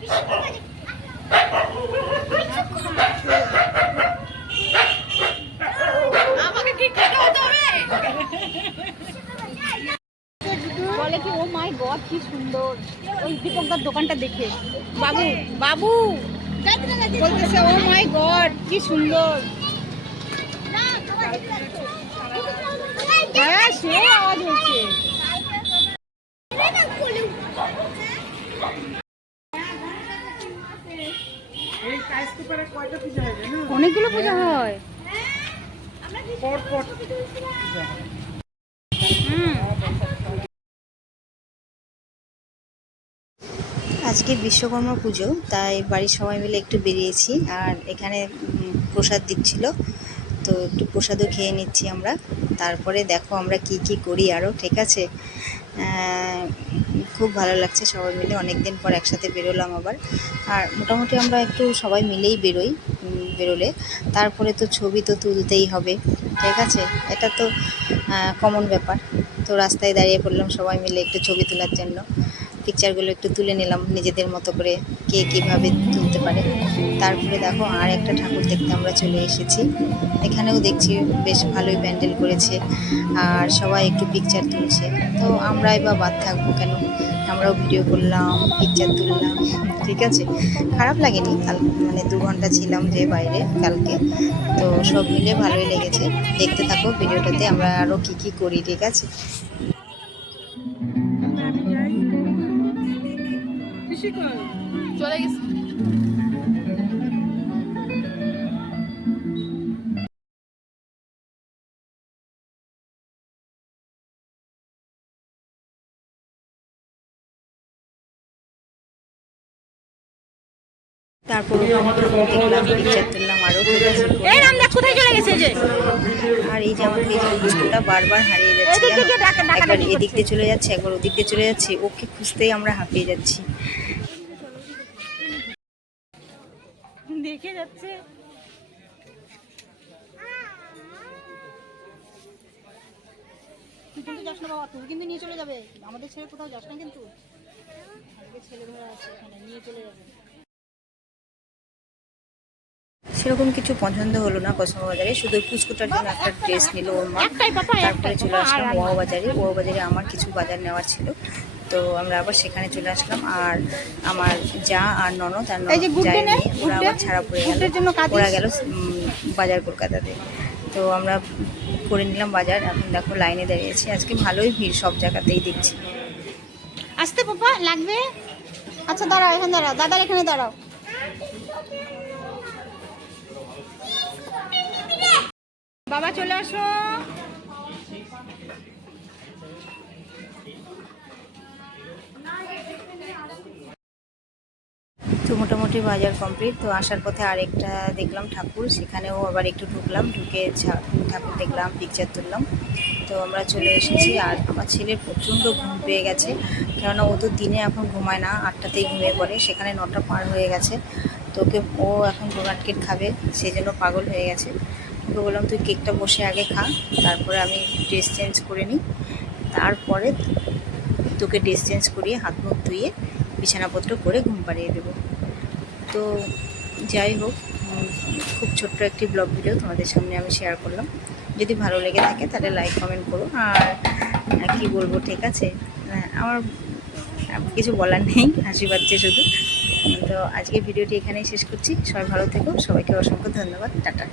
বলে কি ও মাই গড কি সুন্দর, ওই দীপঙ্কর দোকানটা দেখে বাবু বাবু বলতেছে ও মাই গড কি সুন্দর। হ্যাঁ সে আওয়াজ হচ্ছে। অনেকগুলো পূজা হয়। আজকে বিশ্বকর্মা পুজো, তাই বাড়ির সবাই মিলে একটু বেরিয়েছি। আর এখানে প্রসাদ দিচ্ছিল, তো একটু প্রসাদও খেয়ে নিচ্ছি আমরা। তারপরে দেখো আমরা কি কি করি আরও, ঠিক আছে। খুব ভালো লাগছে সবাই মিলে, অনেক দিন পর একসাথে বেরোলাম আবার। আর মোটামুটি আমরা একটু সবাই মিলেই বেরোলে তারপরে তো ছবি তো তুলতেই হবে, ঠিক আছে। এটা তো কমন ব্যাপার। তো রাস্তায় দাঁড়িয়ে পড়লাম সবাই মিলে একটু ছবি তোলার জন্য। পিকচারগুলো একটু তুলে নিলাম নিজেদের মতো করে, কে কীভাবে তুলতে পারে। তারপরে দেখো আর একটা ঠাকুর দেখতে আমরা চলে এসেছি। এখানেও দেখছি বেশ ভালোই প্যান্ডেল করেছে, আর সবাই একটু পিকচার তুলছে। তো আমরাই বা বাদ থাকবো কেন, আমরাও ভিডিও করলাম, পিকচার তুললাম, ঠিক আছে। খারাপ লাগেনি, মানে 2 ঘন্টা ছিলাম যে বাইরে কালকে, তো সব মিলে ভালোই লেগেছে। দেখতে থাকো ভিডিওটাতে আমরা আরও কী কী করি, ঠিক আছে। চলে গেছে। তারপর দেখলাম পিকচার তুললাম আরও, ঠিক আছে। কোথায় চলে গেছে যে? আর এই যে আমাদের এই স্কুলটা বারবার হারিয়ে যাচ্ছে, একবার এদিক দিয়ে চলে যাচ্ছে, একবার ওদিক দিয়ে চলে যাচ্ছে। ওকে খুঁজতেই আমরা হাঁপিয়ে যাচ্ছি। দেখে যাচ্ছে। তুই কিন্তু যাস না বাবা, তুই কিন্তু নিয়ে চলে যাবে। আমাদের ছেলে কোথাও যাস না কিন্তু, ছেলে ধরে আছে এখানে, নিয়ে চলে যাবে। সেরকম কিছু পছন্দ হলো না কসমো বাজারে, শুধু পুচকুটার জন্য একটা ড্রেস নিল ওর মা। তারপরে চলে আসলাম ওয়াও বাজারে। ওয়াও বাজারে আমার কিছু বাজার নেওয়ার ছিল, তো আমরা আবার সেখানে চলে আসলাম। আর আমার যা আর ননদ আর যাই নিয়ে ওরা আবার ছাড়া পড়ে গেল, ওরা গেল বাজার কলকাতাতে। তো আমরা করে নিলাম বাজার। এখন দেখো লাইনে দাঁড়িয়েছি, আজকে ভালোই ভিড় সব জায়গাতেই দেখছি। আসতে পাপা লাগবে। আচ্ছা দাঁড়াও, এখানে দাঁড়াও, দাদার এখানে দাঁড়াও। বাবা চলে আসো। তো মোটামুটি বাজার কমপ্লিট। তো আসার পথে আরেকটা দেখলাম ঠাকুর, সেখানেও আবার একটু ঢুকলাম, ঢুকে ঠাকুর দেখলাম, পিকচার তুললাম। তো আমরা চলে এসেছি। আর আমার ছেলের প্রচণ্ড ঘুম পেয়ে গেছে, কেননা ও তো দিনে এখন ঘুমায় না, 8টাতেই ঘুমিয়ে পড়ে, সেখানে 9টা পার হয়ে গেছে। তো ও এখন ডোনাট কেক খাবে, সেই জন্য পাগল হয়ে গেছে। ওকে বললাম তুই কেকটা বসে আগে খা, তারপরে আমি ড্রেস চেঞ্জ করে নিই, তারপরে তোকে ড্রেস চেঞ্জ করিয়ে হাত মুখ ধুয়ে বিছানাপত্র করে ঘুম পাড়িয়ে দেবো। তো যাই হোক, খুব ছোট্ট একটি ব্লগ ভিডিও তোমাদের সামনে আমি শেয়ার করলাম। যদি ভালো লেগে থাকে তাহলে লাইক কমেন্ট করো। আর কি বলবো, ঠিক আছে, আমার কিছু বলার নেই, হাসি পাচ্ছে শুধু। তো আজকে ভিডিওটি এখানেই শেষ করছি। সবাই ভালো থেকো, সবাইকে অসংখ্য ধন্যবাদ, টাটা।